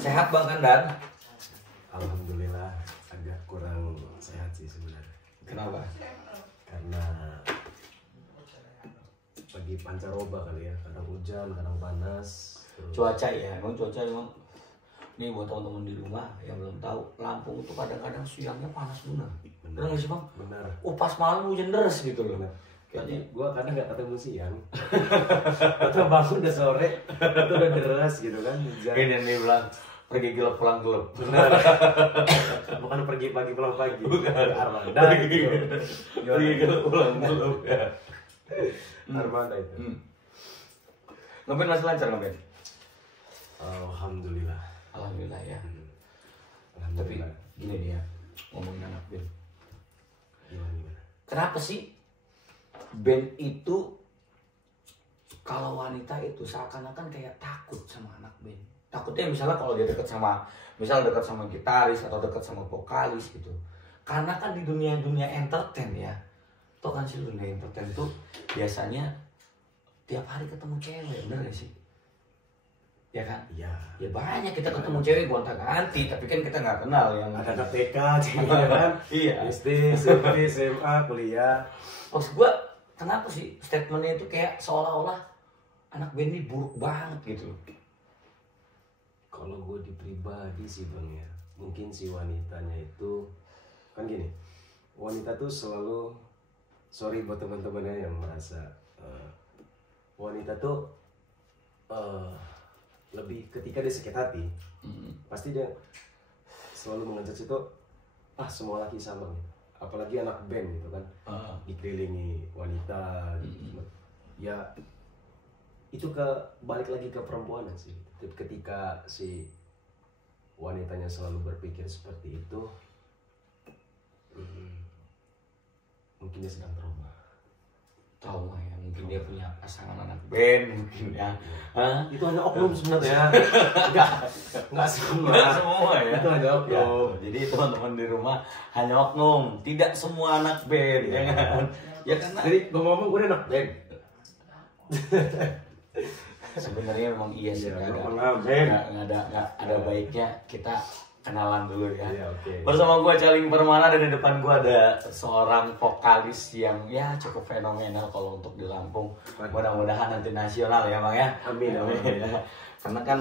Sehat Bang Kandar? Alhamdulillah agak kurang sehat sih sebenarnya. Kenapa? Karena lagi pancaroba kali ya, kadang hujan, kadang panas. Terus Cuaca ya, emang cuaca emang. Nih buat teman-teman di rumah yang belum tahu, Lampung itu kadang-kadang siangnya panas bener. Bener nggak sih Bang? benar. Pas malam hujan deras gitu loh. Jadi gua kadang nggak ketemu siang. Atau bangun udah sore, itu udah deras gitu kan hujan. Ini nih bilang pergi gelap pulang gelap. Benar. Bukan pergi pagi pulang pagi. Bukan. Armada gitu. Pergi gelap pulang gelap. Armada itu. Ngeband masih lancar ngeband? Alhamdulillah. Alhamdulillah ya. Tapi Alhamdulillah. gini nih ya, ngomongin anak band. Gimana? Kenapa sih band itu kalau wanita itu seakan-akan kayak takut sama anak band? Takutnya misalnya kalau dia dekat sama gitaris atau dekat sama vokalis gitu. Karena kan di dunia entertain ya, toh kan sih dunia entertain itu biasanya tiap hari ketemu cewek, bener gak sih? Ya kan? Iya. Ya banyak kita ketemu cewek gonta-ganti, tapi kan kita nggak kenal yang Ada anak TK, ceweknya kan? Iya. SD, SMP, SMA, kuliah. Maksud gua, kenapa sih statementnya itu kayak seolah-olah anak band ini buruk banget gitu? Kalau gue di pribadi sih bang ya, mungkin si wanitanya itu kan gini, wanita tuh selalu, sorry buat teman-temannya yang merasa wanita tuh lebih ketika dia sakit hati, pasti dia selalu mengejudge itu semua laki sama gitu. Apalagi anak band gitu kan, dikelilingi wanita gitu. Ya itu balik lagi ke perempuan sih. Ketika si wanitanya selalu berpikir seperti itu, mungkin dia sedang trauma. Trauma ya, mungkin dia punya pasangan anak band mungkin ya. Itu hanya oknum sebenarnya. Enggak semua. Tidak semua ya. Itu hanya oknum. Ya, jadi teman-teman di rumah hanya oknum, tidak semua anak band ya kan. Ya karena Jadi ngomong-ngomong gue anak band. sebenarnya memang iya sih, Iya, nggak ada baiknya kita kenalan dulu ya. Iya, oke. Bersama gue Caling Permana dan di depan gue ada seorang vokalis yang ya cukup fenomenal kalau untuk di Lampung. Mudah-mudahan nanti nasional ya Bang ya. Amin, amin. Ya. Karena kan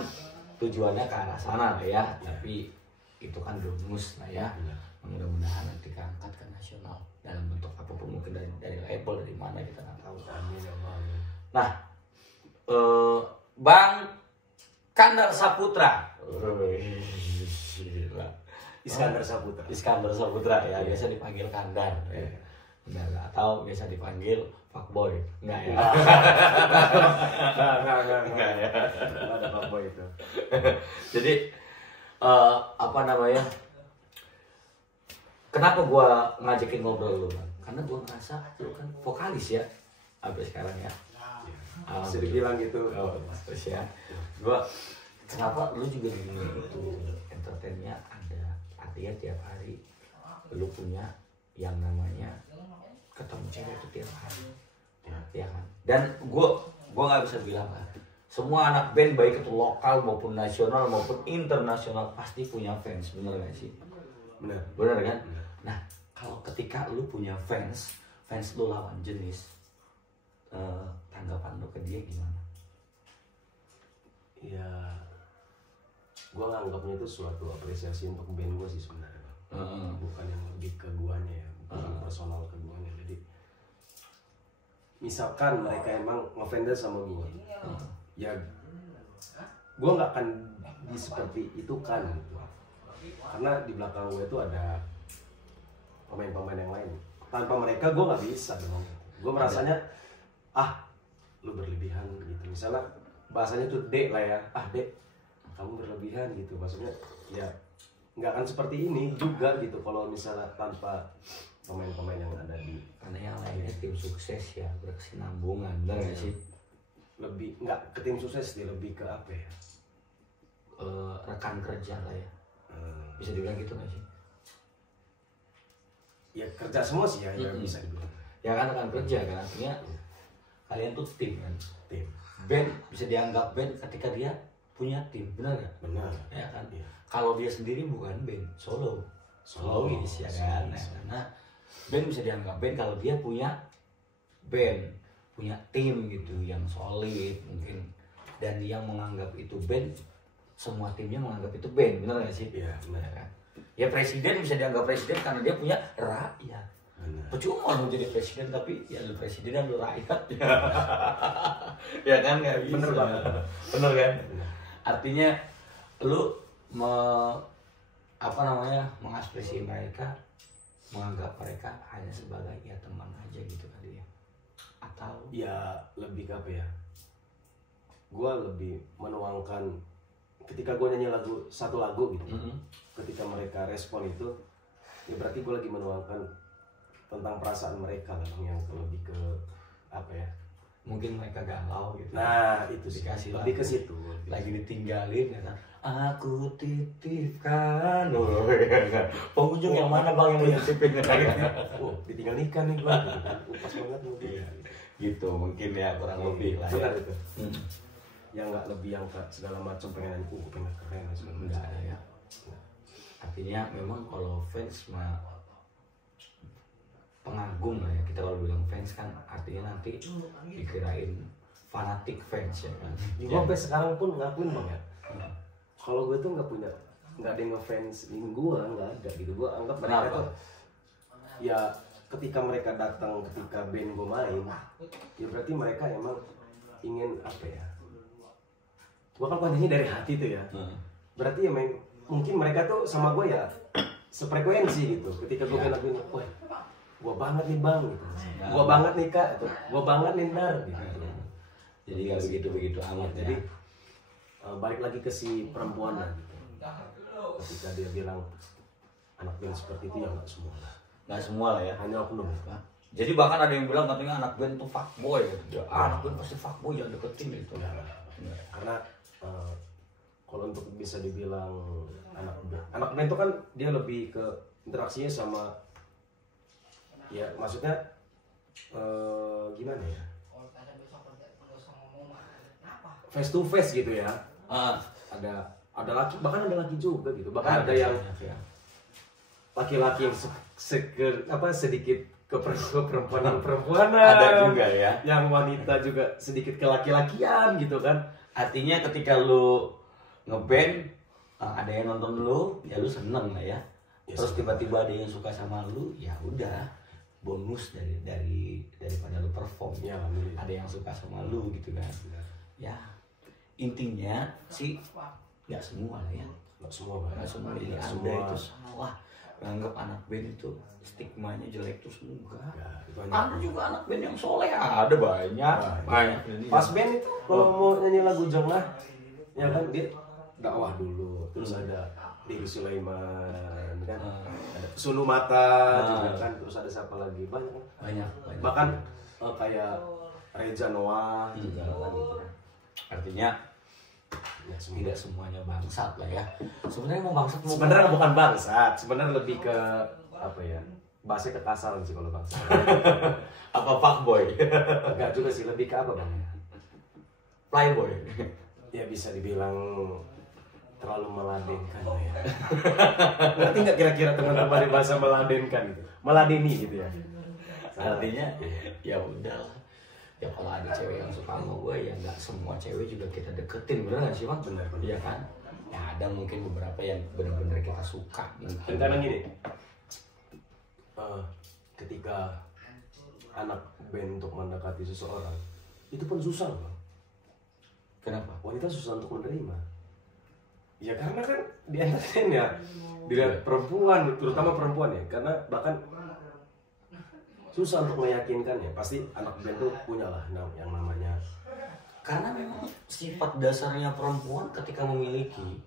tujuannya ke arah sana lah ya. Tapi itu kan rumus lah ya. Mudah-mudahan nanti keangkat ke nasional dalam bentuk apapun, mungkin dari label, dari mana kita nggak tahu. Amin, amin. Nah, Bang Kandar Saputra. Iskandar Saputra. Iskandar Saputra ya, biasa dipanggil Kandar. Enggak, atau biasa dipanggil fuckboy. Enggak ya. Enggak ya. Enggak ada fuckboy itu. Jadi apa namanya? Kenapa gua ngajakin ngobrol lu, Bang? Karena gua ngerasa lu kan vokalis ya sampai sekarang ya. Bisa dibilang gitu. Oh, terus ya. Gua kenapa lu juga di dunia itu entertainnya ada, artinya tiap hari lu punya yang namanya ketemu cewek itu tiap hari, ya kan? Dan gua nggak bisa bilang kan, semua anak band baik itu lokal maupun nasional maupun internasional pasti punya fans, bener gak sih? Bener kan? Nah, kalau ketika lu punya fans lu lawan jenis, tanggapan lu ke dia gimana? Ya, gue nganggapnya itu suatu apresiasi untuk band gue sih sebenarnya, bukan yang lebih ke guanya ya, bukan personal ke guanya. Jadi misalkan mereka emang ngefans sama gue, ya gue nggak akan seperti itu kan gitu. Karena di belakang gue itu ada pemain-pemain yang lain. Tanpa mereka gue nggak bisa dong. Gue merasanya lu berlebihan gitu. Misalnya bahasanya tuh dek lah ya, dek kamu berlebihan gitu, maksudnya ya nggak akan seperti ini juga gitu kalau misalnya tanpa pemain-pemain yang ada di, karena yang lainnya tim sukses ya, berkesinambungan, benar nggak sih? Lebih nggak ke tim sukses sih, lebih ke apa ya, rekan kerja lah ya, bisa dibilang gitu nggak sih? Ya kerja semua sih ya, ya bisa dibilang. Ya kan rekan kerja kan, artinya kalian tuh tim kan. Tim. Band bisa dianggap band ketika dia punya tim, benar nggak? Benar. Ya kan. Iya. Kalau dia sendiri bukan band, solois ya kan. Nah, karena band bisa dianggap band kalau dia punya band, punya tim gitu yang solid mungkin, dan yang menganggap itu band, semua timnya menganggap itu band, benar nggak sih? Iya, benar. Ya kan? Ya presiden bisa dianggap presiden karena dia punya rakyat. Benar. Percuma lu jadi presiden tapi ya lu presiden dan lu rakyat. Ya kan nggak bisa. Bener banget. Bener kan? Benar. Artinya lu mengekspresi mereka, menganggap mereka hanya sebagai ya teman aja gitu kali ya. Atau Ya lebih ke apa ya? Gue lebih menuangkan ketika gue nyanyi satu lagu gitu. Ketika mereka respon itu, ya berarti gue lagi menuangkan tentang perasaan mereka lah, yang lebih ke apa ya? mungkin mereka galau gitu. Nah itu sih, Dikasih lebih ke lagu. situ. Lagi ditinggalin ya kan. Aku titipkan. Oh, ya kan. Pengunjung yang mana bang yang mau dititipin? Oh, ditinggal nikah nih gue, gitu kan. Pas banget nih. Iya. Gitu mungkin ya kurang lebih lah. Benar Ya. itu. Yang nggak lebih yang segala macam pengen pengen keren dan segala Enggak macam. ya. Artinya memang kalau fans mah pengagum lah ya, kita kalau bilang fans kan artinya nanti dikirain fanatik fans ya kan. Gue sampai sekarang pun ngakuin bang ya. Kalau gue tuh nggak ada yang ngefans gue, nggak ada gitu. Gue anggap mereka Kenapa? tuh ya ketika mereka datang, ketika band gue main, ya berarti mereka emang ingin apa ya? Gue kan nyanyi dari hati tuh ya. Berarti ya mungkin mereka tuh sama gue ya sefrekuensi gitu. Ketika gue Ya. laguin, wah, gue banget nih bang, gitu. Gue banget nih kak, gue banget nih nar, gitu. Jadi nggak begitu amat Jadi ya. balik lagi ke si perempuan lah gitu. Ketika dia bilang anak band seperti itu ya nggak semua lah. Nggak semua lah ya. Hanya oknum. Jadi bahkan ada yang bilang katanya anak band tuh fuckboy gitu. Anak band pasti fuckboy, jangan deketin gitu. Karena kalau untuk bisa dibilang anak band itu kan dia lebih ke interaksinya sama ya maksudnya gimana ya, face to face gitu ya. Ada laki, bahkan ada laki juga gitu, bahkan ada yang laki-laki yang sedikit ke perempuanan Ada juga ya. yang wanita juga sedikit ke laki-lakian gitu kan. Artinya ketika lu ngeband, ada yang nonton lu, ya lu seneng lah ya. Terus tiba-tiba ada yang suka sama lu, ya udah bonus daripada lu perform. Ya, ada yang suka sama lu gitu kan. Ya intinya sih nggak semua lah ya. Nggak semua bang. Nggak semua. Jadi anda itu salah menganggap anak band itu stigmanya jelek tuh enggak. Ya, itu hanya Ada juga anak band yang soleh, ada banyak. Banyak. pas band itu kalau mau nyanyi lagu Jonglah ya kan dia dakwah dulu, terus ada Diri Sulaiman kan, ada Sulu Mata juga kan, terus ada siapa lagi, banyak. Bahkan kayak Reza Noah juga kan gitu. Artinya tidak semuanya bangsat lah ya. Sebenarnya mau bangsat mau Sebenarnya bukan bangsat, sebenarnya lebih ke apa ya, bahasa kekasaran sih kalau bangsat. apa fuckboy, Enggak juga sih, lebih ke apa bang? playboy. Ya bisa dibilang terlalu meladenkan ya. Ngerti nggak kira-kira teman-teman di bahasa meladenkan gitu? Meladeni gitu ya. Artinya ya udah. Ya kalau ada cewek yang suka sama gue, ya nggak semua cewek juga kita deketin, bener nggak sih bang? Bener. Iya kan? Ya ada mungkin beberapa yang benar-benar kita suka. Dan kadang gini, ketika anak band untuk mendekati seseorang, itu pun susah bang. Kenapa? Wanita susah untuk menerima. Ya karena kan di entertain ya, dilihat perempuan, terutama perempuan ya, karena bahkan susah untuk meyakinkannya. Pasti anak band tuh punya lah yang namanya. Karena memang sifat dasarnya perempuan ketika memiliki,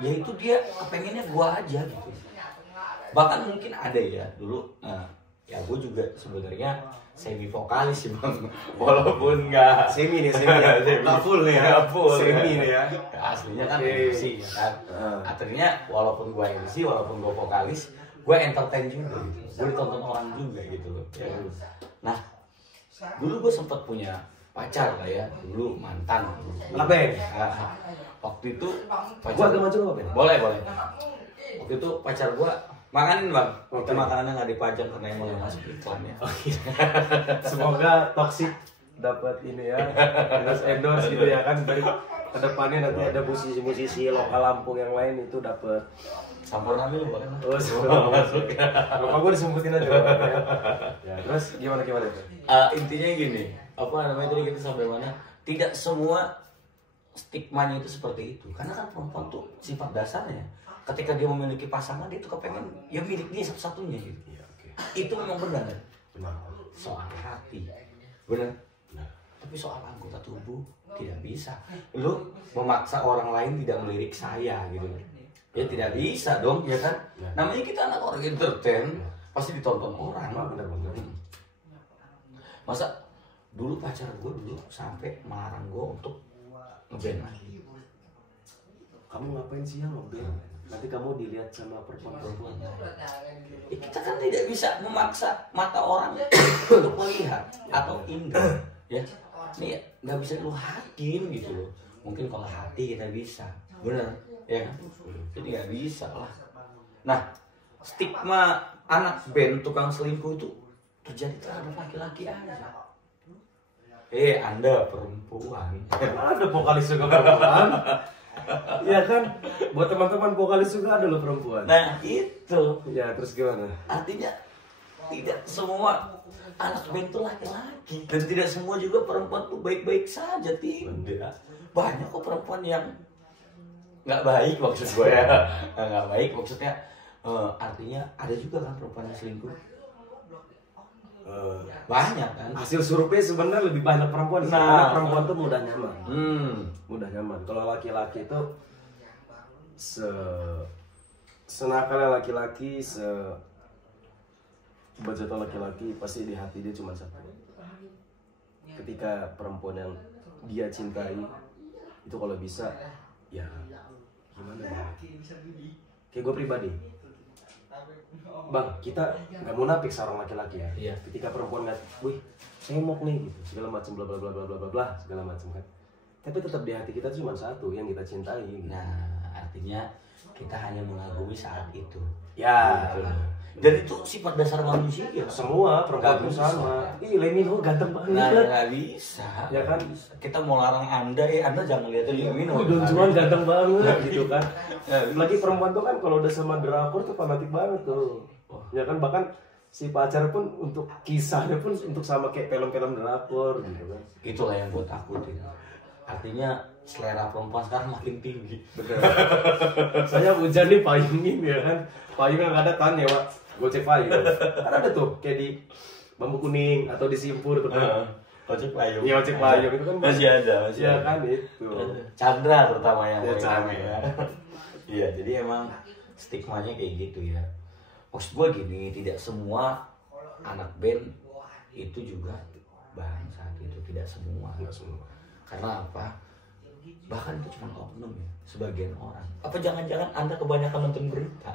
yaitu dia pengennya gua aja gitu. Bahkan mungkin ada ya dulu, ya gue juga sebenarnya semi vokalis sih bang, walaupun nggak Semi nih, nggak full nih ya, semi nih ya. Aslinya kan MC ya kan. Artinya walaupun gue MC, walaupun gue vokalis, gue entertain juga gitu. Gue ditonton orang juga gitu loh. Nah, dulu gue sempat punya pacar lah ya, dulu mantan. Anak band. Waktu itu Gua pacar. agak maju nggak Ben? Boleh. Waktu itu pacar gua makanin bang, Oke. makanannya nggak dipajang karena emang yang masuk iklan ya. Semoga toxic dapat ini ya, endorse gitu ya kan. Dari kedepannya nanti ada musisi-musisi lokal Lampung yang lain itu dapat. Sampurna lu bang. Oh, masuk. Apa gue disebutin aja. Ya, terus gimana itu? Intinya gini, apa namanya tadi kita sampai mana? Tidak semua stigmanya itu seperti itu, karena kan perempuan tuh sifat dasarnya ketika dia memiliki pasangan dia tuh kepengen ya milik dia satu-satunya gitu. Iya, oke. Itu memang benar kan? Benar. Soal hati, benar. Benar. Tapi soal anggota tubuh tidak bisa. Lu memaksa orang lain tidak melirik saya gitu. Ya tidak bisa dong, ya kan? Ya. Namanya kita anak orang entertain, pasti ditonton orang. Benar. Masa dulu pacar gue dulu sampai melarang gue untuk ngeband lagi. Kamu ngapain sih yang ngeband? Nanti kamu dilihat sama perempuan-perempuan. Kita kan tidak bisa memaksa mata orang untuk melihat atau indra, ya. Ini nggak bisa lu hakim gitu loh. Mungkin kalau hati kita bisa, bener, ya kan? Jadi nggak bisa lah. Nah, stigma anak band tukang selingkuh itu terjadi terhadap laki-laki aja. Anda perempuan. Ada vokalis juga perempuan. Iya kan? Buat teman-teman vokalis juga ada loh perempuan. Nah, itu. Ya, terus gimana? Artinya tidak semua anak band itu laki-laki dan tidak semua juga perempuan tuh baik-baik saja, tidak. Banyak kok perempuan yang nggak baik maksud gue ya. Nggak baik maksudnya artinya ada juga kan perempuan yang selingkuh. Banyak kan. Hasil survei sebenarnya lebih banyak perempuan. Nah, Karena perempuan tuh mudah nyaman. Mudah Nyaman. Kalau laki-laki itu senakalnya laki-laki, bajata laki-laki pasti di hati dia cuma satu. Ketika perempuan yang dia cintai itu kalau bisa ya gimana ya? Kayak gue pribadi. Bang, kita nggak munafik seorang laki-laki ya. Iya. Ketika perempuan nggak, wih, semok nih gitu, segala macam bla bla bla bla bla bla bla segala macam kan. Tapi tetap di hati kita cuma satu yang kita cintai. Gitu. Nah, artinya kita hanya mengagumi saat itu. Ya. Gitu. Dan itu sifat dasar manusia. Semua perempuan Nggak itu bisa. sama. Ih, Lemino ganteng banget. Nah, nggak bisa. Ya kan? Kita mau larang Anda jangan liatin Lemino. Don Juan ganteng banget gitu kan. Lagi perempuan tuh kan kalau udah sama drakor tuh fanatik banget tuh. Ya kan, bahkan si pacar pun untuk kisahnya pun untuk sama kayak film-film drakor gitu kan. Itulah yang gue takutin. Artinya selera perempuan sekarang makin tinggi. Bener. Saya hujan nih payungin ya kan. Payung yang ada tan ya, Pak. Gocek payung. Kan ada tuh kayak di Bambu Kuning atau di Simpur tuh kan. Ojek payung. Iya, ojek payung itu kan masih ada. Iya kan itu. Chandra terutama yang Ya, paling Chandra. rame ya. Iya, jadi emang stigmanya kayak gitu ya. Maksud gue gini, tidak semua anak band itu juga bangsat, itu tidak semua. Enggak semua. Karena apa? Bahkan itu cuma oknum ya, sebagian orang. Apa jangan-jangan Anda kebanyakan nonton berita?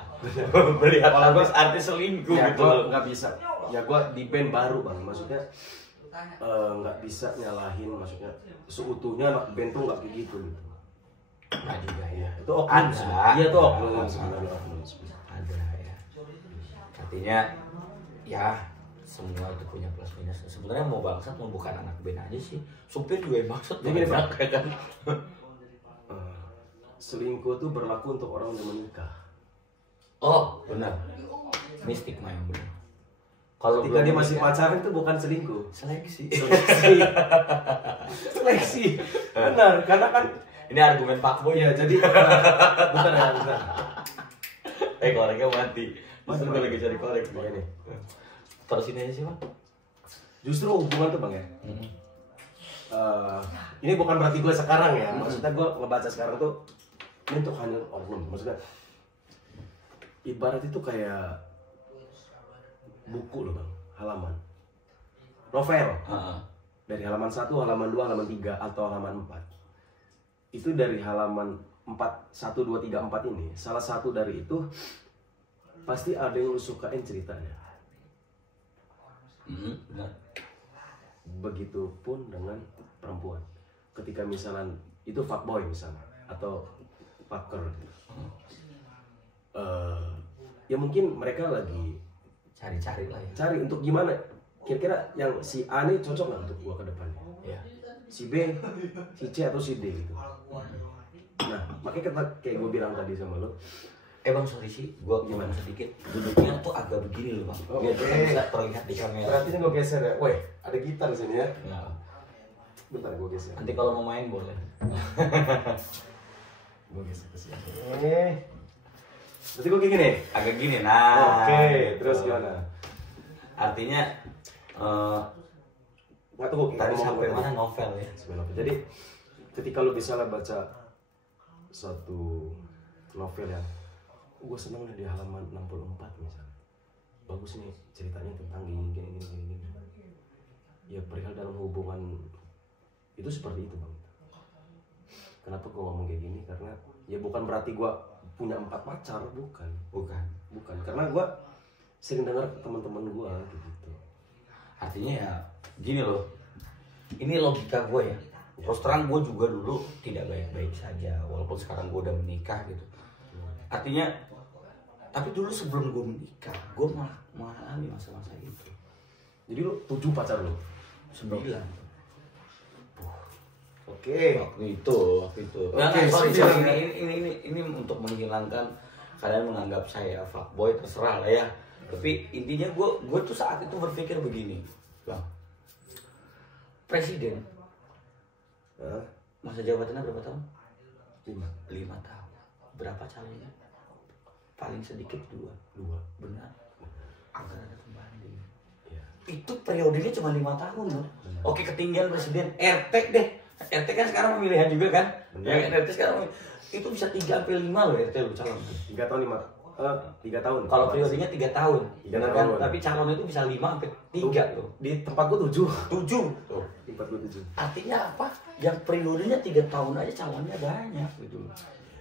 Melihat artis selingkuh Ya, gitu gue loh. nggak bisa. Ya gue di band baru bang, maksudnya nggak bisa nyalahin, maksudnya seutuhnya anak band tuh nggak kayak gitu. Nah juga ya. Itu oknum. Ada. Iya tuh oknum sebenarnya oknum. Ada ya. Artinya ya semua itu punya plus minus. Sebenarnya mau bangsat mau bukan anak band aja sih. Supir juga yang bangsat. Jadi gini, Pak. kan. Selingkuh tuh berlaku untuk orang yang menikah. Oh benar. Ini stigma yang benar. Kalau Ketika dia belum masih menikah, pacaran itu bukan selingkuh. seleksi. Seleksi. Benar, karena kan Ini argumen Pak Boy. ya jadi bentar ya, bentar. Koreknya mati. Mas gue lagi cari korek. Begini. Terus ini aja sih Pak. Justru hubungan tuh bang ya. Ini bukan berarti gue sekarang ya. Maksudnya gue ngebaca sekarang tuh ini untuk hanya oknum. Maksudnya ibarat itu kayak buku loh bang, halaman novel. Dari halaman 1, halaman 2, halaman 3 atau halaman 4. Itu dari halaman 4, 1, 2, 3, 4 ini, salah satu dari itu pasti ada yang lu sukain ceritanya. Benar. begitupun dengan perempuan. Ketika misalnya itu fuckboy misalnya atau fucker, ya mungkin mereka lagi cari-cari lah ya. Cari untuk gimana? Kira-kira yang si A nih cocok nggak untuk gua ke depannya? Ya. Si B, si C atau si D gitu. Nah, makanya kayak gue bilang tadi sama lo. Bang, sorry sih, gua gimana sedikit. Duduknya tuh agak begini loh bang. Biar kita bisa terlihat di kamera. Berarti ini gue geser ya. Woi, ada gitar di sini ya. Ya. Bentar gue geser. Nanti kalau mau main boleh. Gue geser ke sini. Berarti gue kayak gini. Agak gini. Nah. Oke, terus gimana? Artinya nggak tahu tadi sampai mana novel ya. Jadi ketika lo bisa baca satu novel yang gue seneng nih di halaman 64 misalnya, bagus nih ceritanya tentang gini. Ya perihal dalam hubungan itu seperti itu bang. Kenapa gue ngomong kayak gini? Karena ya bukan berarti gue punya 4 pacar, bukan. Karena gue sering dengar teman-teman gue gitu. Artinya ya gini loh, ini logika gue ya. Terus terang gue juga dulu tidak baik-baik saja, walaupun sekarang gue udah menikah gitu. Artinya, tapi dulu sebelum gue menikah, gue mengalami masa-masa itu. Jadi lo 7 pacar lo? 9. Oke. Waktu itu. Oke, Sorry. Ini untuk menghilangkan kalian menganggap saya fuckboy, terserah lah ya. Tapi intinya gue tuh saat itu berpikir begini, bang. Presiden masa jabatannya berapa tahun? 5 tahun. Berapa calonnya? Paling sedikit 2. Benar. Agar ada pembanding. Ya. Itu periodenya cuma 5 tahun loh. Oke, ketinggian presiden RT deh. RT kan sekarang pemilihan juga kan? Yang RT sekarang itu bisa 3-5 loh RT lo calon. 3 tahun 3 tahun. Kalau periodenya 3 tahun. 3 kan? tahun. Tapi calon itu bisa 5-3 loh. Di tempat gua 7. 7. Tuh. Tempat gua 7. Artinya apa? Yang periodenya 3 tahun aja calonnya banyak gitu.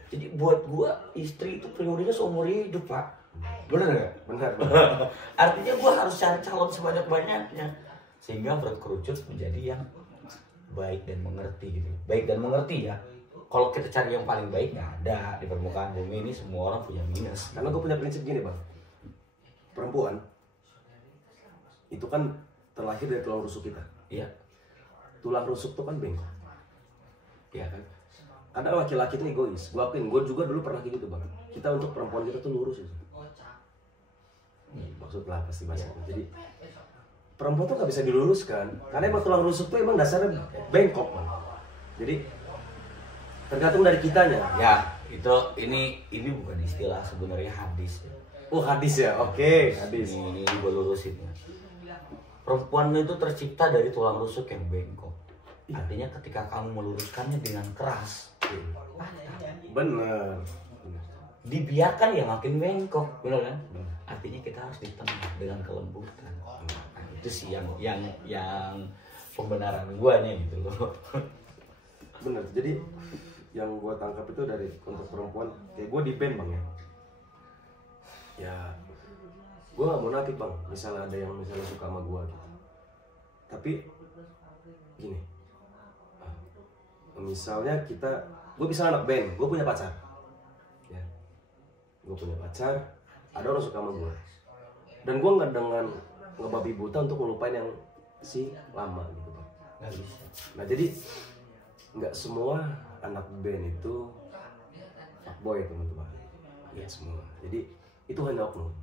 Jadi buat gua istri itu periodenya seumur hidup, Pak. Bener nggak? Benar. Artinya gua harus cari calon sebanyak-banyaknya sehingga berkerucut menjadi yang baik dan mengerti gitu. Baik dan mengerti ya. Kalau kita cari yang paling baik nggak ada di permukaan bumi ini, semua orang punya minus. Karena gue punya prinsip gini bang, perempuan itu kan terlahir dari tulang rusuk kita. Iya. Tulang rusuk itu kan bengkok. Iya kan. Kadang laki-laki itu egois. Gue akuin, gue juga dulu pernah kayak gitu bang. Kita untuk perempuan kita tuh lurus itu. Maksudnya pasti bahasa. Jadi perempuan tuh nggak bisa diluruskan karena emang tulang rusuk tuh emang dasarnya bengkok bang. Jadi tergantung dari kitanya. Ya, ini bukan istilah, sebenarnya hadis. Oh hadis ya, oke hadis. Ini gue lurusin ya. Perempuan itu tercipta dari tulang rusuk yang bengkok. Artinya ketika kamu meluruskannya dengan keras, bener. dibiarkan ya makin bengkok, bener kan? Artinya kita harus ditengah dengan kelembutan. Nah, itu sih yang pembenaran guanya gitu loh. Bener. Jadi yang gue tangkap itu dari untuk perempuan, kayak gue di band bang ya. Ya, gue gak mau nafik bang. Misalnya ada yang misalnya suka sama gue gitu. Tapi gini, misalnya gue bisa anak band, gue punya pacar. Ya, gue punya pacar, ada orang suka sama gue. Dan gue nggak dengan ngebabi buta untuk ngelupain yang si lama gitu bang. Nggak bisa. Nah jadi nggak semua anak band itu fuckboy teman-teman. Ya semua. Jadi itu hanya oknum.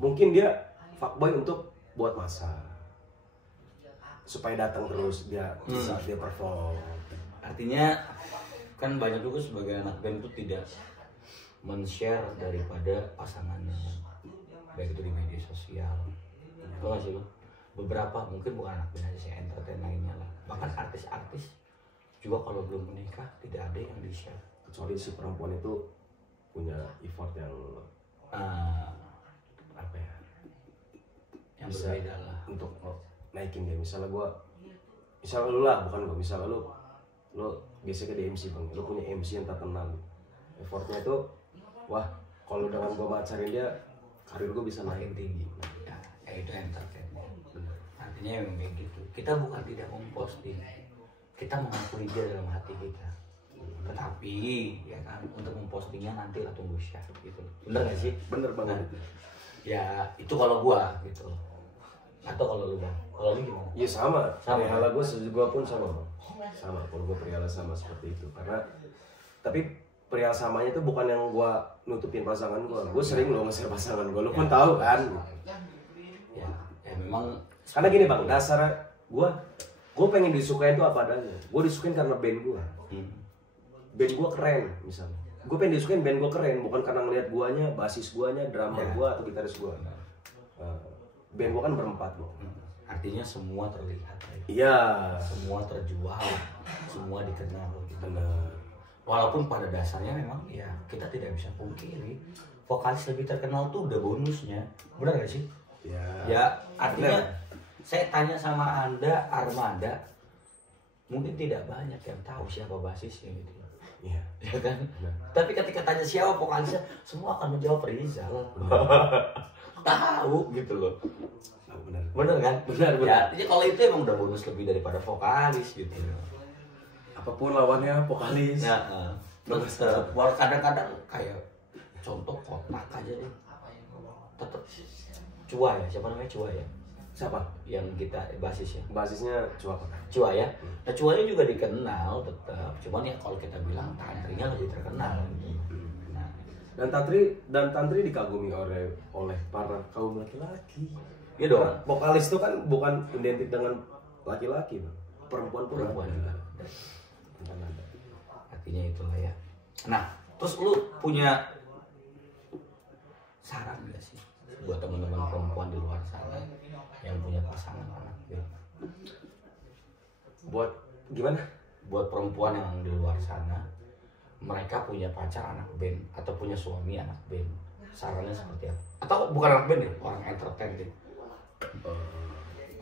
Mungkin dia fuckboy untuk buat masa supaya datang terus dia saat dia perform. Artinya kan banyak juga sebagai anak band itu tidak men-share daripada pasangannya, baik itu di media sosial. Betul nggak sih lo? Beberapa mungkin bukan anak band aja sih, entertain lainnya lah. Bahkan artis-artis juga kalau belum menikah tidak ada yang di-share. Kecuali si perempuan itu punya effort yang apa ya? Yang bisa berbeda lah. untuk naikin dia. Misalnya lu lah, bukan gue. Misalnya lu biasanya di MC bang, lu punya MC yang terkenal. Effortnya itu, wah kalau dengan gue macarin dia, karir gue bisa naik Makin tinggi. Ya itu entertainment. artinya memang kayak gitu. Kita bukan tidak memposting, kita mengakui dia dalam hati kita. Tetapi ya kan untuk mempostingnya nanti lah tunggu share gitu. Bener gak sih? Bener banget. Ya itu kalau gua gitu. Atau kalau lu bang, kalau lu gimana? Iya sama. Sama. Perihal gue pun sama bang. Sama. Kalau gue perihal sama seperti itu. Karena tapi perihal samanya itu bukan yang gue nutupin pasangan gue. Gue sering loh nge-share pasangan gue. Lu pun tahu kan. Ya memang. Karena gini bang, dasar gue pengen disukain tuh apa adanya. Gue disukain karena band gue. Band gue keren misalnya. Gue pengen disukain band gue keren, bukan karena ngeliat guanya, basis guanya, drummer gue atau gitaris gue. Band gue kan berempat loh. Artinya semua terlihat. Iya. Semua terjual, semua dikenal. Gitu. Benar. Walaupun pada dasarnya memang ya kita tidak bisa pungkiri vokalis lebih terkenal tuh udah bonusnya, benar gak sih? Ya artinya saya tanya sama Anda Armada, mungkin tidak banyak yang tahu siapa basisnya gitu. Iya. Ya kan? Tapi ketika tanya siapa vokalisnya, semua akan menjawab Rizal. Tahu gitu loh. Bener kan? Benar. Ya, artinya kalau itu emang udah bonus lebih daripada vokalis gitu. Apapun lawannya vokalis. Nah, terus kadang-kadang kayak contoh kotak aja deh. Tetap Cua ya, siapa namanya Cua ya? Siapa? Yang kita basisnya. Basisnya Cua Kotak. Cua ya. Nah, Cuanya juga dikenal tetap. Cuman ya kalau kita bilang tantrinya lebih terkenal gitu. Nah, Dan tantri dikagumi oleh para kaum laki-laki. iya dong. Vokalis itu kan bukan identik dengan laki-laki, Bang. Perempuan pun Perempuan juga. ada. Artinya itulah ya. Nah, terus lu punya saran gak sih buat teman-teman perempuan di luar sana yang punya pasangan anak band? Buat gimana? Buat perempuan yang di luar sana, mereka punya pacar anak band atau punya suami anak band, sarannya seperti apa? Atau bukan anak band deh, orang entertain deh.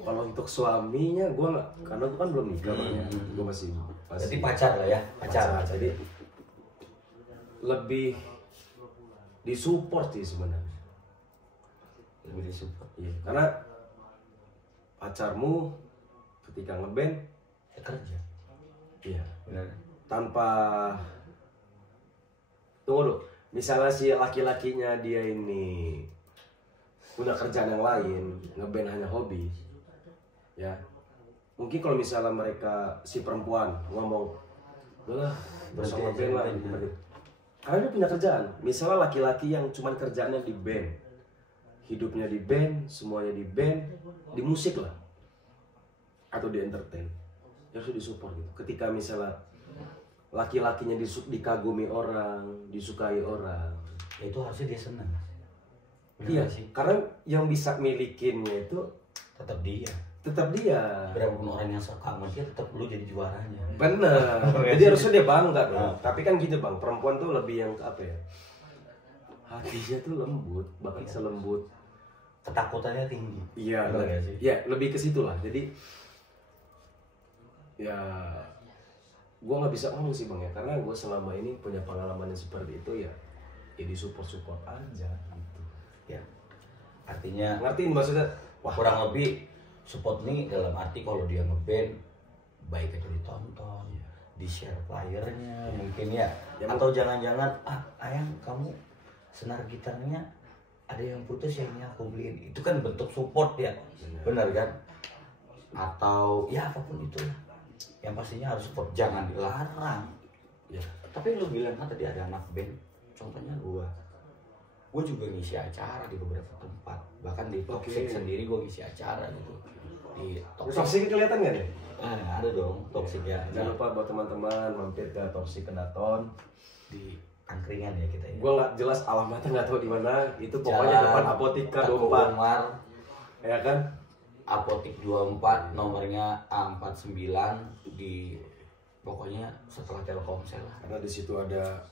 Kalau untuk suaminya gue nggak, karena gue kan belum nikah, ya. Gue masih. Jadi pacar lah ya, pacar. Jadi lebih disupport sih sebenarnya. Lebih disupport. Iya, karena pacarmu ketika ngeband Ya, kerja. iya, Benar. tanpa tunggu dulu, misalnya si laki-lakinya dia ini punya kerjaan yang lain, ngeband hanya hobi, ya mungkin kalau misalnya mereka si perempuan ngomong udahlah Berhenti ngeband lah, aja. berhenti. Karena dia punya kerjaan, misalnya laki-laki yang cuman kerjaannya di band, hidupnya di band, semuanya di band, di musik lah, atau di entertain, ya harus disupport gitu. Ketika misalnya laki-lakinya dikagumi orang, disukai orang, Ya, itu harusnya dia senang. Benar iya nggak sih? karena yang bisa milikinnya itu Tetap dia. tetap dia. Berapapun orang yang suka sama dia, tetap lu jadi juaranya. Bener. Jadi harusnya dia bangga dong. Tapi kan gitu bang, perempuan tuh lebih yang apa ya? Hatinya tuh lembut, bahkan selembut. Ketakutannya tinggi. Iya, Bener nggak sih? ya lebih ke situ lah. Jadi ya gue nggak bisa ngomong sih bang ya, karena gue selama ini punya pengalaman yang seperti itu ya disupport aja gitu. Ya. Artinya Ngertiin maksudnya? Wah, kurang lebih support nih dalam arti kalau dia ngeband baik itu ditonton, di share flyernya mungkin ya, atau jangan-jangan ayang kamu senar gitarnya ada yang putus ya ini aku beliin, itu kan bentuk support ya. Benar kan? Atau ya apapun itu yang pastinya harus support, jangan dilarang ya. Tapi lu bilang kan tadi ada anak band, contohnya gue juga ngisi acara di beberapa tempat, bahkan di Toxic sendiri gue ngisi acara gitu. Di Toxic kelihatan nggak nih? Ada dong Toxic ya. Jangan lupa buat teman-teman mampir ke Toxic Kenaton Di angkringan ya kita ya. Gue nggak jelas alamatnya, nggak tahu di mana. Itu pokoknya depan Apotika 24. Umar, Ya kan? Apotik 24, nomornya A49 di pokoknya setelah Telkomsel lah. Karena di situ ada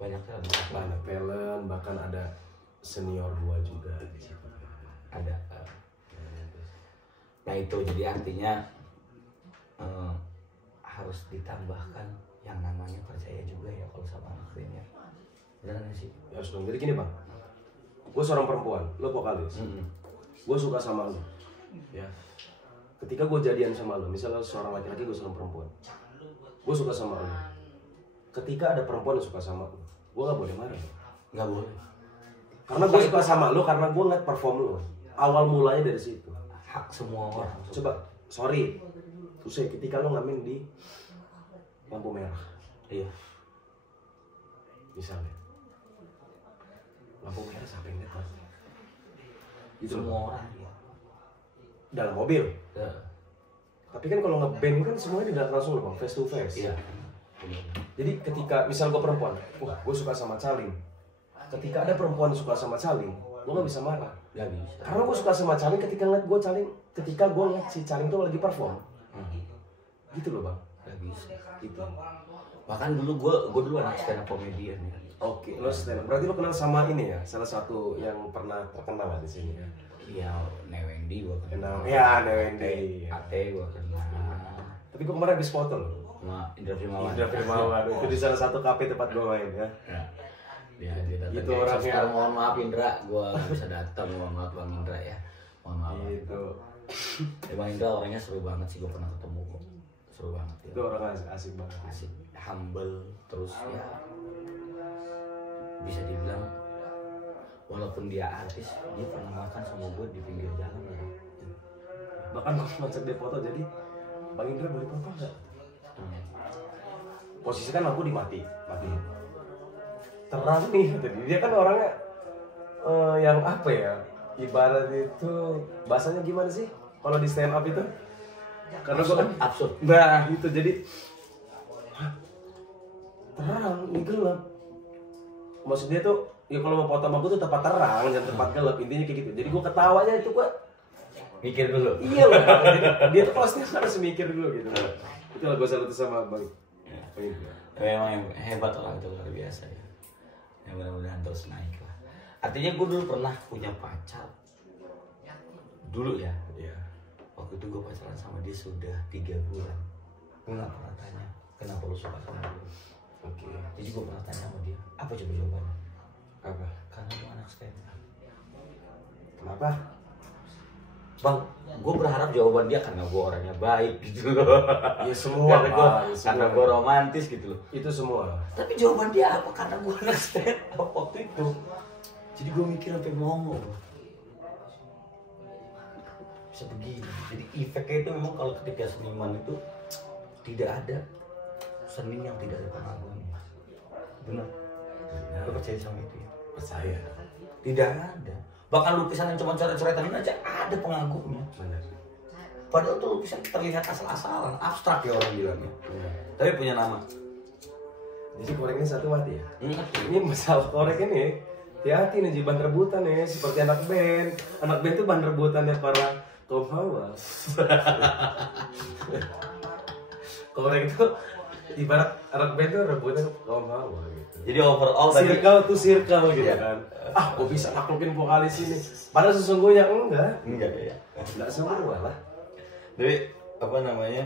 Banyak lah. banyak talent, bahkan ada senior gua juga di situ. Ada. Nah itu jadi artinya harus ditambahkan yang namanya percaya juga ya kalau sama akhirnya. Benar nggak sih? Ya harus dong. Jadi gini bang, gue seorang perempuan, lo vokalis. Gue suka sama lo. Ya. Ketika gue jadian sama lo, misalnya seorang laki-laki, gue seorang perempuan, gue suka sama lo. Ketika ada perempuan yang suka sama lo, gue gak boleh marah. Nggak boleh. Karena gue suka sama lo, karena gue ngeliat perform lo. Awal mulanya dari situ. Hak semua orang. Coba, sorry, Usai ketika lo ngamen di lampu merah, Iya. misalnya, lampu merah siapa yang lihat? Gitu Semua loh. orang. Ya. Dalam mobil. Ya. Tapi kan kalau nge-band kan semuanya tidak langsung loh, Bang, face to face. Iya. Jadi ketika misal gue perempuan, wah gue suka sama Caling. Ketika ada perempuan suka sama Caling, gue gak bisa marah. Gak bisa. Karena gue suka sama Caling ketika ngeliat gue Caling, ketika gue ngeliat si Caling tuh lagi perform. Gitu loh bang. Gak bisa. Gitu. Bahkan dulu gue dulu anak stand up comedian ya. Oke, lo stand up. Berarti lo kenal sama ini ya, salah satu yang pernah terkenal lah di sini ya. Iya, Newendi gue kenal. Ya, Newendi. Ate gue kenal. Tapi gue kemarin habis foto loh. Sama Indra Firmawan. Indra Firmawan itu di salah satu kafe tempat gue main ya. Ya, dia datang. Gitu orangnya. Mohon maaf Indra, gue nggak bisa datang. Mohon maaf Bang Indra ya. Mohon maaf. Gitu. Bang Indra orangnya seru banget sih, gue pernah ketemu kok. Seru banget ya. Itu orang asik banget. Asik, humble, terus ya bisa dibilang walaupun dia artis, dia pernah makan sama gue di pinggir jalan lah. Bahkan waktu ngajak dia foto, jadi Bang Indra boleh foto nggak? Posisi kan lampu dimati. Terang nih, jadi dia kan orangnya yang apa ya? Ibarat itu bahasanya gimana sih? Kalau di stand up itu? Karena gue kan absurd. Nah itu jadi terang, ini gelap. Maksud dia tuh, ya kalau mau foto sama gue tuh tempat terang, jangan tempat gelap. Intinya kayak gitu. Jadi gue ketawanya itu gue Mikir dulu. iya loh, jadi dia tuh kalau setiap harus mikir dulu gitu. Itu lah gue salut sama Bang. Memang yang hebat orang itu luar biasa ya. Yang mudah-mudahan terus naik lah. Artinya gue dulu pernah punya pacar. Dulu ya. Iya. Waktu itu gue pacaran sama dia sudah 3 bulan. Gue gak pernah tanya kenapa lu suka sama gue. Oke. Jadi gue pernah tanya sama dia, apa coba jawabannya? Apa? Karena lu anak stand up. Kenapa? Bang, gue berharap jawaban dia karena gue orangnya baik gitu loh. Ya semua. Karena gue romantis gitu loh. Itu semua. Tapi jawaban dia apa? Karena gue anak stand up waktu itu. Jadi gue mikir sampai ngomong. Bisa begini. Jadi efeknya itu memang kalau ketika seniman itu tidak ada seni yang tidak ada pengagumnya. Benar. Lo percaya sama itu ya? Percaya. Tidak ada. Bahkan lukisan yang cuma coret-coretan aja ada pengagumnya. Benar. Padahal tuh lukisan terlihat asal-asalan, abstrak ya orang bilangnya. Tapi punya nama. Jadi koreknya satu mati ya? Hmm. Ini masalah korek ini. Hati-hati nih, bahan rebutan ya. Seperti anak band. Anak band itu bahan rebutannya para kaum hawa. Korek itu ibarat anak band itu rebutan kaum hawa gitu. Jadi overall tadi Circle gitu kan. Ah, gue bisa naklukin vokalis ini. Padahal sesungguhnya enggak. enggak ya. Enggak semua lah. Jadi apa namanya?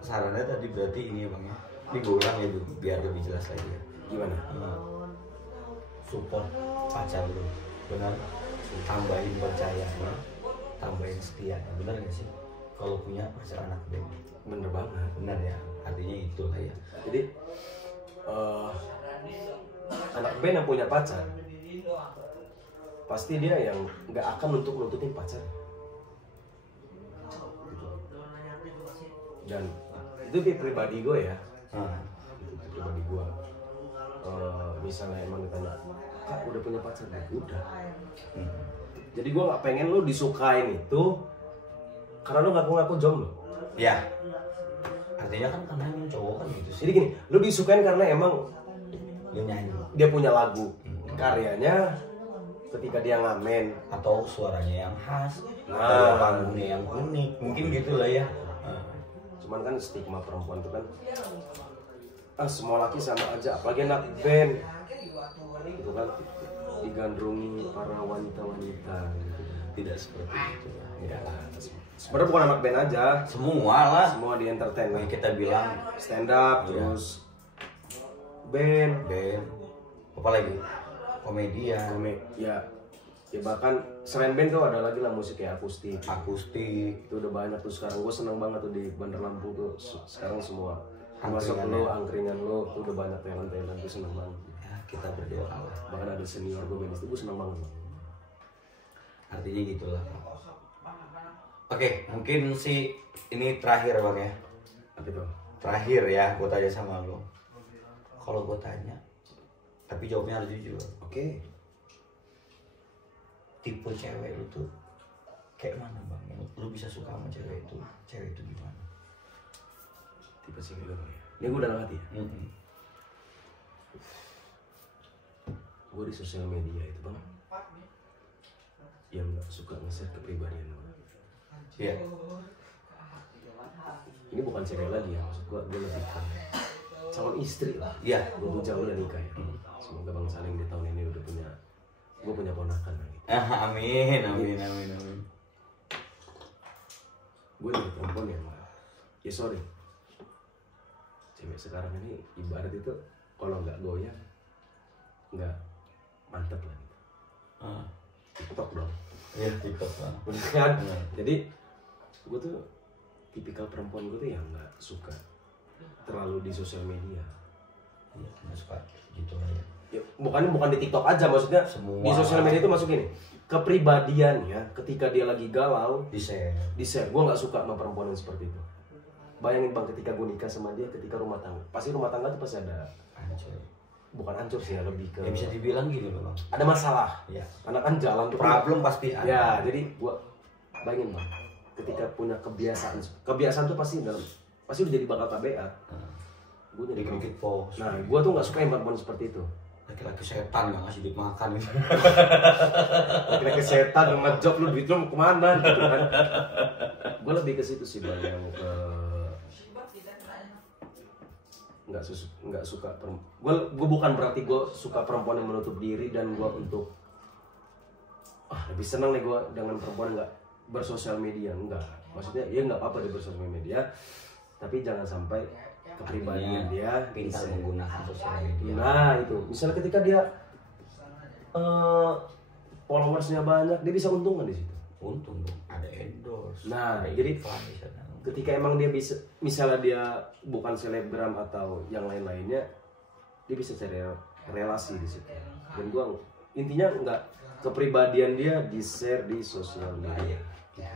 Sarannya tadi berarti ini ya Bang ya. Ini gue ulang ya biar lebih jelas lagi ya. Gimana? Support pacar lu. Benar. Tambahin percayanya, tambahin setianya. Benar gak sih? Kalau punya pacar anak band. Bener banget. Benar ya. Artinya itu lah ya. Jadi anak band yang punya pacar pasti dia yang nggak akan untuk nutupin pacar gitu. Dan itu di pribadi gue ya, itu di pribadi gue. Misalnya emang ditanya, Kak udah punya pacar? Nah, udah. Jadi gue nggak pengen lu disukain itu karena lu ngaku-ngaku jomblo. Ya. Artinya kan karena emang cowok kan gitu sih. Jadi gini, lu disukain karena emang Lu nyanyi dia punya lagu, karyanya ketika dia ngamen atau suaranya yang khas, Nah. gaya panggungnya yang unik, mungkin gitulah ya. Cuman kan stigma perempuan itu kan semua laki sama aja, apalagi anak band itu kan digandrungi para wanita-wanita gitu. Tidak seperti itu lah. Ya, sebenarnya bukan anak band aja, Semua lah. semua di entertain lah. Kayak kita bilang Stand up, Iya. terus band, band, apa lagi? Komedian. komik, ya Ya bahkan selain band tuh ada lagi lah musik kayak akustik. Akustik. Itu udah banyak tuh sekarang. Gue seneng banget tuh di Bandar Lampung tuh sekarang semua. Termasuk Angkringan lo, ya. angkringan lo tuh udah banyak talent-talent tuh seneng banget. Ya, kita berdoa lah. Bahkan ada senior gue band itu gue seneng banget. Artinya gitulah. Oke, mungkin sih ini terakhir Bang ya. Apa itu? Terakhir ya, gue tanya sama lo. Kalau gue tanya, tapi jawabnya harus jujur. Oke. Tipe cewek lu tuh kayak mana Bang? Yang lu bisa suka sama cewek itu gimana? Tipe cewek lo ya. Ini gue dalam hati ya. Gue di sosial media itu Bang, yang gak suka nge-share kepribadian gue. Iya. Ini bukan cewek lagi ya, maksud gue lebih ke calon istri lah. Iya. Gue tuh jauh udah nikah ya. Semoga Bang Saling di tahun ini udah punya, gue punya ponakan lagi. Amin. Gue nih perempuan yang, ya sorry, cewek sekarang ini ibarat itu kalau nggak goyang, nggak mantep lah gitu. TikTok dong. Iya, TikTok Bang. Bener kan? Jadi gue tuh tipikal perempuan gue tuh yang nggak suka terlalu di sosial media. Iya, nggak suka gitu aja. Ya, bukan di TikTok aja, maksudnya Semua. di sosial media itu masuk gini, kepribadian ya, ketika dia lagi galau Di share. gue nggak suka sama perempuan yang seperti itu. Bayangin Bang, ketika gue nikah sama dia, ketika rumah tangga, pasti rumah tangga tuh pasti ada, Hancur. bukan hancur sih ya, lebih ke Ya bisa dibilang gini loh Bang. ada masalah. Ya. Karena kan jalan tuh Problem pasti ada. ya, jadi gue bayangin Bang, ketika punya kebiasaan tuh pasti udah jadi bakal KBA. Gue jadi Dikit-dikit post. Nah, gue tuh nggak suka yang perempuan seperti itu. Laki-laki setan nggak ngasih duit makan itu. Laki-laki setan ngejob lu, duit lu mau kemana gitu kan. Gue lebih ke situ sih Bang, yang ke nggak suka gue bukan berarti gue suka perempuan yang menutup diri dan gue untuk lebih senang nih gue dengan perempuan nggak bersosial media. Enggak, maksudnya ya nggak apa-apa dia bersosial media, tapi jangan sampai kepribadian dia pintar bisa menggunakan sosial media. Nah itu, misalnya ketika dia followersnya banyak, dia bisa untung kan di situ. Untung dong, ada endorse. Nah, ada jadi iklan di sana. ketika emang dia bisa, misalnya dia bukan selebgram atau yang lain-lainnya, dia bisa cari relasi di situ. Dan gua intinya nggak kepribadian dia di share di sosial media. Iya.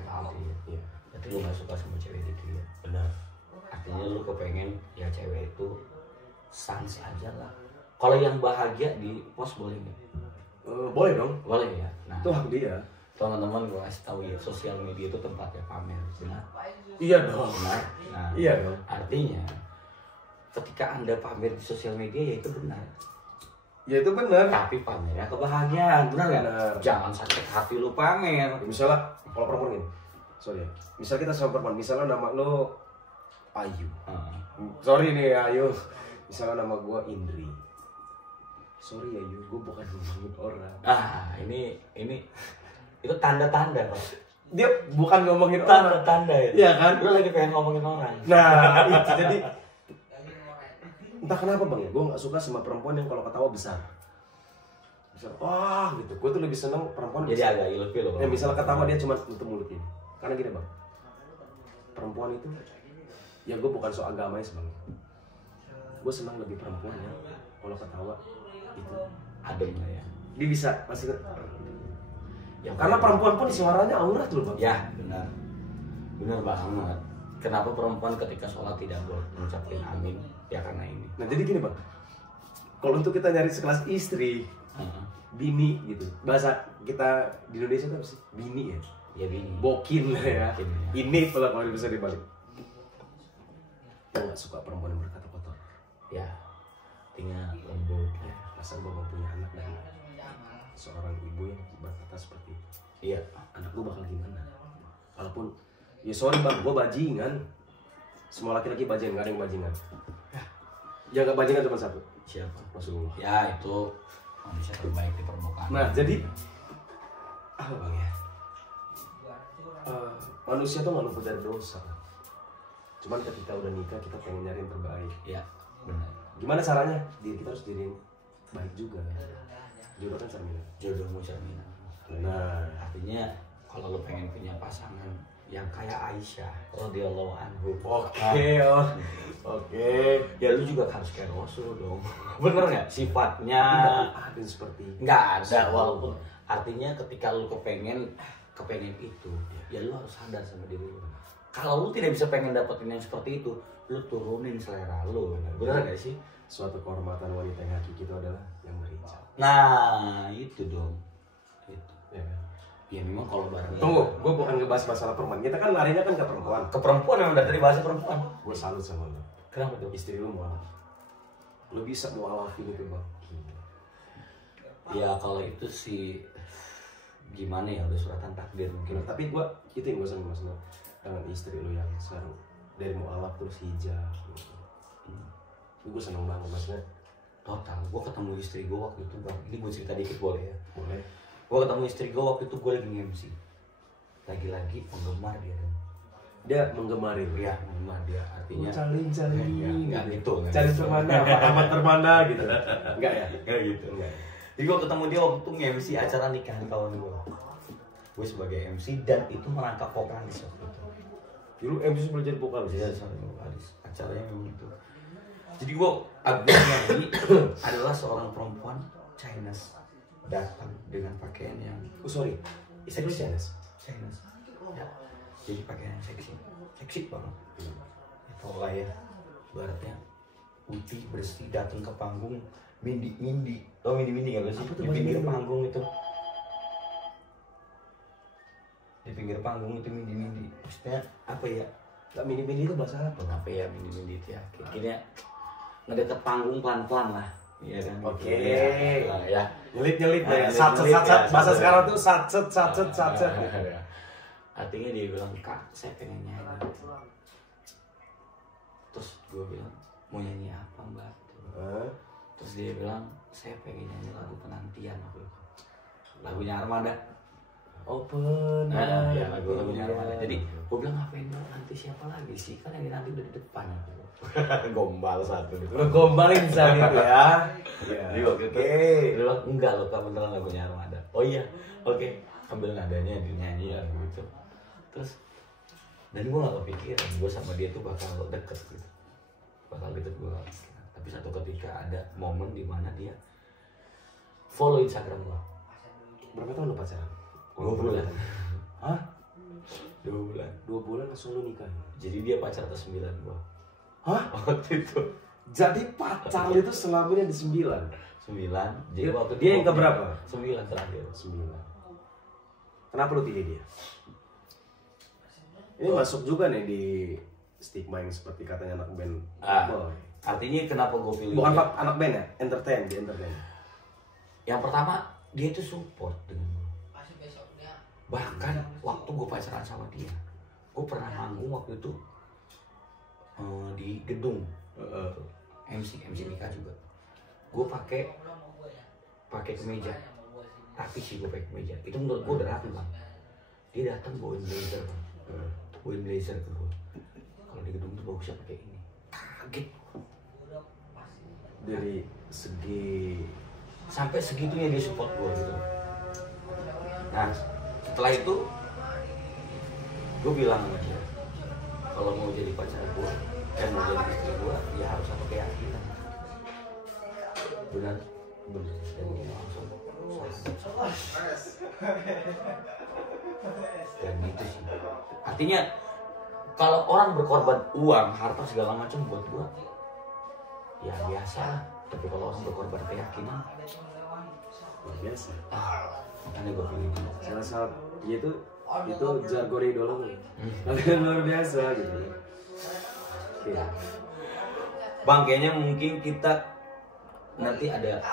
Berarti lu gak suka sama cewek gitu ya? Benar. Artinya lu kepengen ya cewek itu sans aja lah. Kalau yang bahagia di post boleh nggak? Boleh dong. Boleh ya. Nah, Itu hak dia. teman-teman gue kasih tahu ya, sosial media itu tempatnya pamer, benar? Iya dong. Benar. Nah, Iya dong. artinya ketika Anda pamer di sosial media ya itu benar. Ya itu benar. Tapi pamernya kebahagiaan, benar nggak? Benar. Jangan sakit hati lu pamer. Misalnya kalau perempuan ini, sorry ya. Misal kita sama perempuan, misalnya nama lo Ayu. Sorry nih Ayu. Misalnya nama gua Indri. Sorry Ayu, gua bukan ngomongin orang. Ini itu tanda-tanda, Pak. Dia bukan ngomongin orang. Tanda-tanda ya. Iya kan? Lu lagi pengen ngomongin orang. Nah, itu jadi entah kenapa Bang ya, gua nggak suka sama perempuan yang kalau ketawa besar. Misal, wah gitu. Gua tuh lebih seneng perempuan Jadi besar. agak ilfil loh. Misalnya ketawa dia cuma nutup mulut ini. Karena gini Bang, perempuan itu, ya gue bukan soal agamanya sebenarnya. Gue senang lebih perempuan ya, kalau ketawa itu adem lah ya. dia bisa maksudnya. Ya, Karena perempuan pun suaranya aurat loh Bang. Ya benar, benar banget. Kenapa perempuan ketika sholat tidak boleh mengucapkan amin? Ya karena ini. Nah jadi gini Bang, kalau untuk kita nyari sekelas istri, bini gitu, bahasa kita di Indonesia itu apa sih? Bini ya. Ya bini. Bokin lah ya. Bokin, ya. Ini pula kalau bisa dibalik. Gue nggak suka perempuan yang berkata kotor. Ya, tinggal lembut. Ya, masa gue mau punya anak dari seorang ibu yang berkata seperti itu. Iya. Anak gue bakal gimana? Walaupun, ya sorry Bang, gue bajingan. Semua laki-laki bajingan, nggak ada yang bajingan. Ya nggak bajingan cuma satu. Siapa? Rasulullah. Ya itu manusia terbaik di permukaan. Nah jadi apa Bang ya? Manusia tuh nggak luput dari dosa. Cuman ketika udah nikah kita pengen nyari yang terbaik. Ya benar. Gimana caranya? Diri kita harus diri baik juga. Jodoh kan cerminan. Jodohmu cerminan. Nah, artinya kalau lu pengen punya pasangan yang kayak Aisyah radhiyallahu anhu, oke. ya lu juga harus kayak Rasul dong. Bener nggak sifatnya? Tidak ada seperti itu. Nggak ada, walaupun artinya ketika lu kepengen itu, ya lu harus sadar sama diri lu. Kalau lu tidak bisa pengen dapetin yang seperti itu, lu turunin selera lu. Bener nggak sih? Suatu kehormatan wanita yang hakiki itu adalah yang berhijab. Nah itu dong. Itu. Ya kan? Ya memang kalau barangnya. Tunggu, gue bukan ngebahas masalah perempuan. Kita kan larinya kan ke perempuan. Ke perempuan memang dari bahasa perempuan. Gue salut sama lo. Kenapa tuh? Istri lu mualaf. Lu bisa mualafin itu bang. Ya kalau itu sih gimana ya, udah suratan takdir mungkin. Tapi gue itu yang gue sama masalah dengan istri lu yang seru dari mualaf terus hijab. Gitu. Gue seneng banget maksudnya. Total, gue ketemu istri gue waktu itu bang. Ini gue cerita dikit boleh ya? Boleh. Gue ketemu istri gue waktu itu, gue lagi nge-MC. Lagi-lagi penggemar dia kan. Dia menggemari lu. Iya, penggemar dia. Artinya Calin. Enggak gitu. Cari termana, amat termana gitu. Enggak ya? Enggak gitu. Enggak. Jadi gue ketemu dia waktu itu nge-MC acara nikahan kawan gue. Gue sebagai MC dan itu merangkap vokalis waktu itu. Dulu MC sebelum jadi vokalis. Iya, sebagai vokalis. Acaranya memang itu. Jadi gue abisnya ini adalah seorang perempuan Chinese datang dengan pakaian yang Istri Chinese. ya. Jadi pakaian yang seksi banget. Itu lah ya, baratnya putih bersih datang ke panggung mindi. Tau mindi nggak sih? Di pinggir panggung itu. Di pinggir panggung itu mindi. Maksudnya apa ya? Gak mini-mini itu bahasa apa? Apa ya mindi itu ya? Kayaknya ngedeket panggung pelan-pelan lah. Iya kan? Oke. Ya. Nyelit Nah, ya. nyelit, Satset. ya, Bahasa satset. sekarang tuh satset. Artinya dia bilang, "Kak, saya pengen nyanyi." Terus gue bilang, "Mau nyanyi apa, Mbak?" Terus dia bilang, "Saya pengen nyanyi lagu penantian." Lagunya Armada. Open. Nah, ya lagunya Armada. Jadi gue bilang, "Ngapain Mbak? Nanti siapa lagi sih? Kan yang nanti udah di depan." Gombal satu gitu. Lu gombalin saat itu ya. Jadi waktu itu dia bilang, "Enggak loh, Kak, beneran lagunya Armada." Oh iya, oke. Ambil nadanya dinyanyi ya gitu. Terus dan gue gak kepikiran gue sama dia tuh bakal deket gitu. Bakal deket gue. Tapi satu ketika ada momen dimana dia follow Instagram gue. Berapa tahun lu pacaran? 2 bulan. Hah? 2 bulan. 2 bulan langsung lu nikah? Jadi dia pacar ke-9 gue. Hah? Waktu itu Jadi pacar itu selamanya di 9? 9. Jadi waktu dia yang keberapa? 9 terakhir. 9. Kenapa lu pilih dia? Ini masuk juga nih di stigma yang seperti katanya anak band. Artinya kenapa gue pilih Bukan dia? anak band ya? Entertain. Yang pertama dia itu support dengan gue. Bahkan waktu gue pacaran sama dia, gue pernah manggung waktu itu di gedung MC nikah juga. Gue pakai kemeja, tapi sih gue pakai kemeja. Itu menurut gue udah rapi bang. Dia datang bawain blazer bang. Bawain blazer ke gue. Kalau di gedung tuh bagusnya pakai ini. Kaget. Dari segi Sampai segitunya dia support gue gitu. Nah setelah itu gue bilang sama dia, kalau mau jadi pacar gue mau jadi istri gue, ya harus ada keyakinan. Benar. Dan dia langsung dan gitu sih. Artinya kalau orang berkorban uang, harta segala macam buat gue, ya biasa lah. Tapi kalau orang berkorban keyakinan, luar biasa. Makanya gue pilih dia. Salah satu itu jargon idola lu. Kalian luar biasa gitu. Oke. Bang, kayaknya mungkin kita nanti ada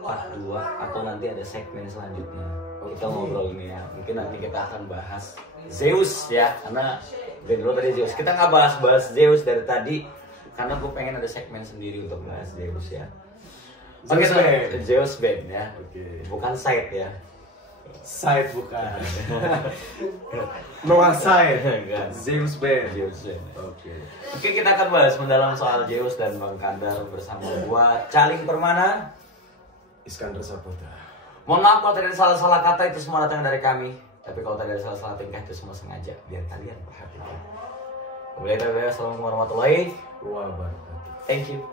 part 2 atau nanti ada segmen selanjutnya. Kita ngobrol ini ya. Mungkin nanti kita akan bahas Zeus ya, karena dari dulu tadi Zeus. Kita nggak bahas Zeus dari tadi karena gue pengen ada segmen sendiri untuk bahas Zeus ya. Oke, Zeus Band ya. Oke. Bukan side ya. Side bukan. Noah Side. Enggak. Zeus Band. Zeus Band. Oke. Oke, kita akan bahas mendalam soal Zeus dan Bang Kandar bersama gua Caling Permana, Iskandar Saputra. Mohon maaf kalau tadi ada salah-salah kata, itu semua datang dari kami. Tapi kalau tadi ada salah-salah tingkah itu semua sengaja biar kalian perhatikan. Wassalamualaikum warahmatullahi wabarakatuh. Thank you.